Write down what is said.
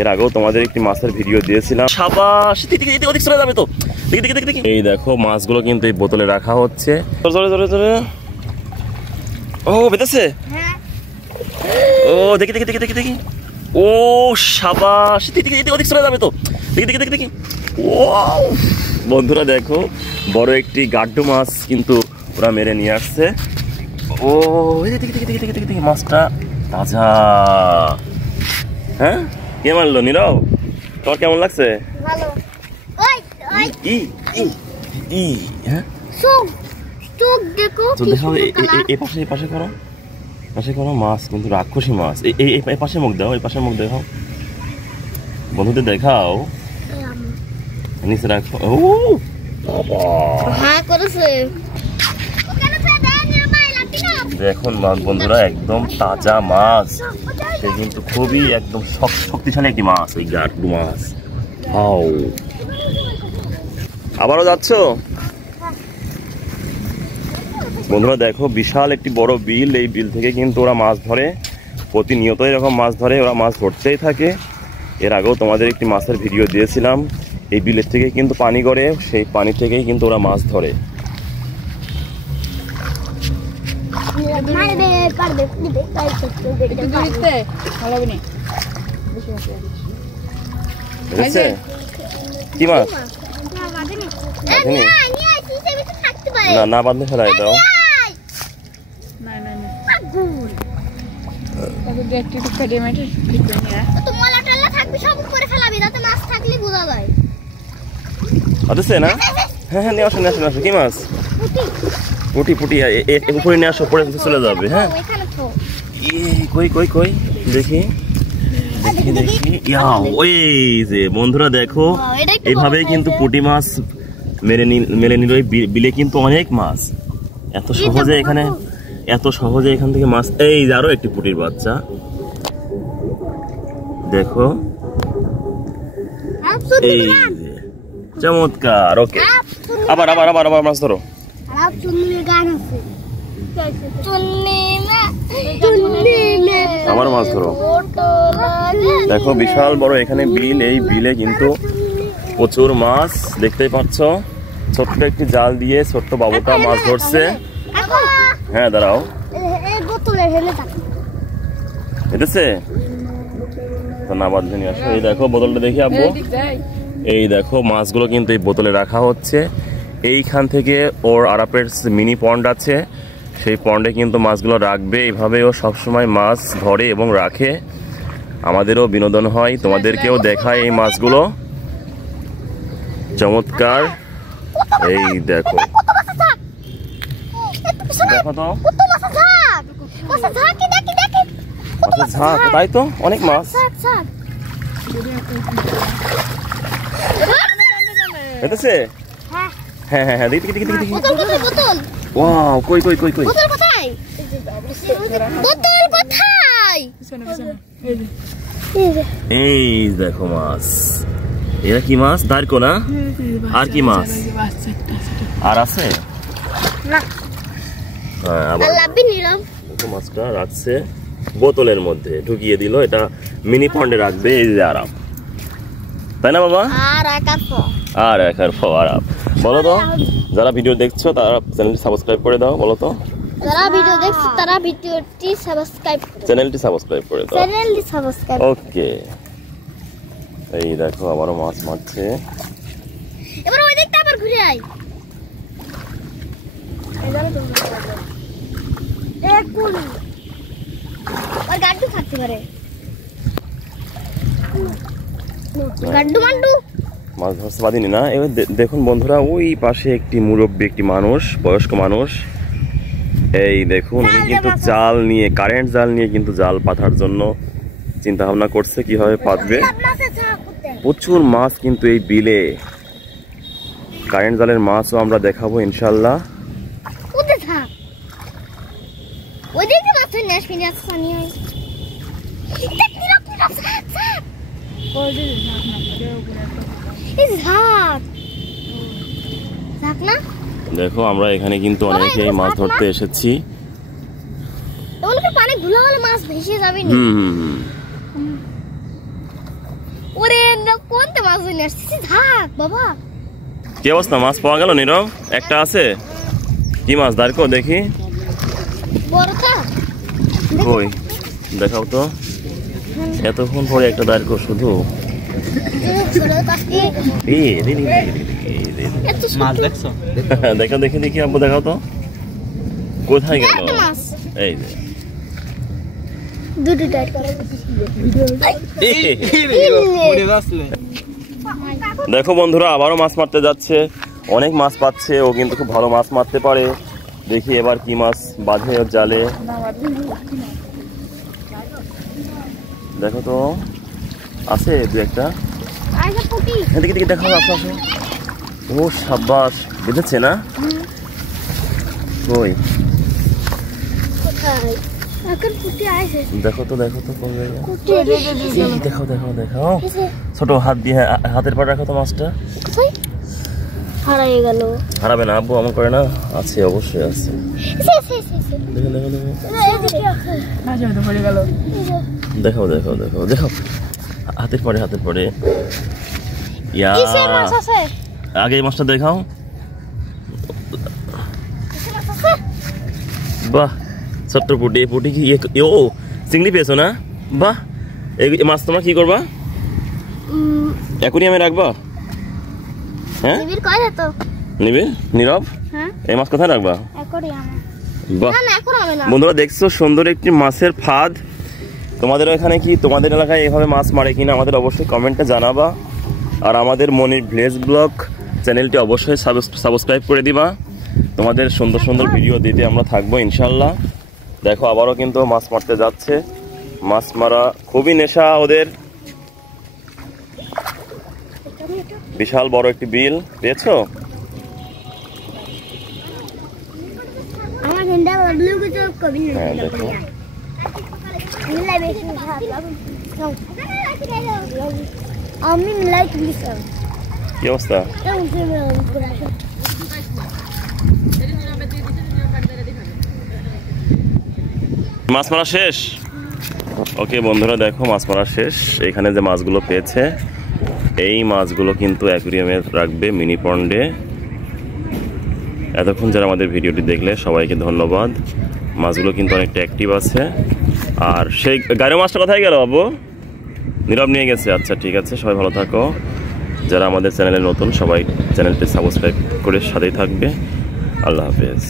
এর আগেও তোমাদের একটি মাছের ভিডিও দিয়েছিলাম। সাবাস, ওদিক চলে যাবে তো। দেখি এই দেখো মাছগুলো কিন্তু এই বোতলে রাখা হচ্ছে। ও বেঁধেছে, ও দেখি ও সাবাস, ওদিক চলে যাবে তো। দেখি ও বন্ধুরা দেখো বড় একটি গাড্ডু মাছ কিন্তু ওরা মেরে নিয়ে আসছে। ও দেখি মাছটা তাজা। হ্যাঁ, কে মারলো? নীরব, তোমার কেমন লাগছে? পাশে করো মাছ কিন্তু রাক্ষসী মাছ। এই পাশে মুখ দাও, এই পাশে মুখ দেখাও, বন্ধুদের দেখাও, নিচে রাখো। ও দেখুন বন্ধুরা একদম তাজা মাছ, সে কিন্তু খুবই একদম শক্তিশালী একটি মাছ, এই গাড্ডু মাছ। আবারও যাচ্ছ বন্ধুরা? দেখো বিশাল একটি বড় বিল, এই বিল থেকে কিন্তু ওরা মাছ ধরে, প্রতিনিয়ত এরকম মাছ ধরে, ওরা মাছ ধরতেই থাকে। এর আগেও তোমাদের একটি মাছের ভিডিও দিয়েছিলাম। এই বিলের থেকে কিন্তু পানি গড়ে, সেই পানি থেকেই কিন্তু ওরা মাছ ধরে। কি মাছ? না বাঁধলে ফেলাই দাও। হ্যাঁ নিয়ে আসো নিয়ে আসো। কি মাছ? পুটি উপরে নিয়ে আসো, পরে চলে যাবে। হ্যাঁ কই দেখি। ওই যে বন্ধুরা দেখো এইভাবেই কিন্তু পুঁটি মাছ মেরে নিল। বিলে কিন্তু অনেক মাছ, এত সহজে এখান থেকে মাছ। এই আরো একটি পুঁটির বাচ্চা দেখো, এই চমৎকার। ওকে, আবার মাছ ধরো। আমার মাছ ধরো। দেখো বিশাল বড় এখানে বিল, এই বিলে কিন্তু প্রচুর মাছ দেখতেই পাচ্ছ। ছোট্ট একটি জাল দিয়ে ছোট্ট বাবুটা মাছ ধরছে। হ্যাঁ দাঁড়াও, হেঁটেছে তো না বাঁধলে নিয়ে আসো। এই দেখো বোতলটা দেখি আব্বু, এই দেখো মাছগুলো কিন্তু এই বোতলে রাখা হচ্ছে। এইখান থেকে ওর আরাপের মিনি পন্ড আছে, সেই পন্ডে কিন্তু মাছগুলো রাখবে। এইভাবে ও সবসময় মাছ ধরে এবং রাখে, আমাদেরও বিনোদন হয়, তোমাদেরকেও দেখায় এই মাছগুলো। চমৎকার। এই দেখো তো ঝাঁক, তাই তো অনেক মাছ। হেঁটেছে? হ্যাঁ দেখি। ওয়াও, কই এই দেখো মাছ। এরা কি মাছ? দাঁড়কো না? আর কি মাছ? আর আছে? হ্যাঁ, আবার মাছটা রাখছে বোতলের মধ্যে, ঢুকিয়ে দিল। এটা মিনি পন্ডে রাখবে। এই যে আরাম, তাই না বাবা? আর একার আরাম। বলো তো, যারা ভিডিও দেখছো তারা চ্যানেলটি সাবস্ক্রাইব করে দাও। বলো তো, যারা ভিডিও দেখছো তারা ভিডিওটি চ্যানেলটি সাবস্ক্রাইব করে দাও। ওকে, এই দেখো আবারও মাছ মারছে। এবার ওই দিকটা আবার ঘুরে আই। আর গাড্ডু থাকতে পারে, মাছ ধরতে পারিনি না। এবার দেখুন বন্ধুরা, ওই পাশে একটি মুরব্বী, একটি মানুষ, বয়স্ক মানুষ, এই দেখুন উনি কিন্তু জাল নিয়ে, কারেন্ট জাল নিয়ে কিন্তু জাল পাতার জন্য চিন্তা ভাবনা করছে কিভাবে পাতবে। প্রচুর মাছ কিন্তু এই বিলে, কারেন্ট জালের মাছও আমরা দেখাবো ইনশাল্লাহ। দেখো আমরা এখানে কিন্তু অনেকেই মাছ ধরতে এসেছি। কোনতে মাছ নিয়ে আসছিস থাক বাবা। কি অবস্থা, মাছ পাওয়া গেল নীরব? একটা আছে। কি মাছ দাঁড়কো দেখি? বড়টা কই দেখাও তো। এতক্ষণ পরে একটা দাঁড়কো শুধু। মাছ দেখছো? দেখো দেখি দেখি আব্বু দেখাও তো কোথায় গেল। এই যে দুটো ডাইট করে দেখো বন্ধুরা, আবারও মাছ মারতে যাচ্ছে। অনেক মাছ পাচ্ছে ও, কিন্তু খুব ভালো মাছ মারতে পারে। দেখি এবার কি মাছ বাঁধে ওর জালে। দেখো তো আছে দু একটা। এদিকে দিকে দেখো, আসো আসো। ও সাবাস, বেঁধেছে না? কই দেখো তো দেখো তো কোন জায়গায়। দেখো দেখো দেখো, ছোট হাত দিয়ে হাতের পর রাখো তো মাছটা। হারাই গেল। হারাবে না আব্বু, এমন করে না। আছে, অবশ্যই আছে। দেখো দেখো দেখো দেখো দেখো দেখো, হাতের পরে হাতের পরে। ইয়া, আগে এই মাছটা দেখাও। বাহ, ছোট্ট পুটি। পুটি কি ও চিংড়ি পেয়েছো না? বাহ, এই মাছ তোমরা কি করবা? অ্যাকুরিয়ামে রাখবা? হ্যাঁ নিবিড়, নীরব, এই মাছ কোথায় রাখবা? বাহ বন্ধুরা, দেখছো সুন্দর একটি মাছের ফাঁদ। তোমাদের এখানে কি, তোমাদের এলাকায় এভাবে মাছ মারে কিনা আমাদের অবশ্যই কমেন্টে জানাবা। আর আমাদের মনির ভিলেজ ব্লগ চ্যানেলটি অবশ্যই সাবস্ক্রাইব করে দিবা। তোমাদের সুন্দর সুন্দর ভিডিও দিতে আমরা থাকবো ইনশাল্লাহ। দেখো আবারও কিন্তু মাছ মারতে যাচ্ছে। মাছ মারা খুবই নেশা ওদের। বিশাল বড় একটি বিল পেয়েছো? হ্যাঁ দেখো, আমি মিলাই কি অবস্থা? মাছ মারা শেষ। ওকে বন্ধুরা, দেখো মাছ মারা শেষ। এখানে যে মাছগুলো পেয়েছে, এই মাছগুলো কিন্তু অ্যাকুরিয়ামে রাখবে মিনি পন্ডে। এতক্ষণ যারা আমাদের ভিডিওটি দেখলে সবাইকে ধন্যবাদ। মাছগুলো কিন্তু অনেকটা অ্যাক্টিভ আছে। আর সেই গাড়ি মাছটা কোথায় গেল বাবু? নীরব নিয়ে গেছে। আচ্ছা ঠিক আছে, সবাই ভালো থাকো। যারা আমাদের চ্যানেলে নতুন সবাই চ্যানেলটি সাবস্ক্রাইব করে সাথেই থাকবে। আল্লাহ হাফেজ।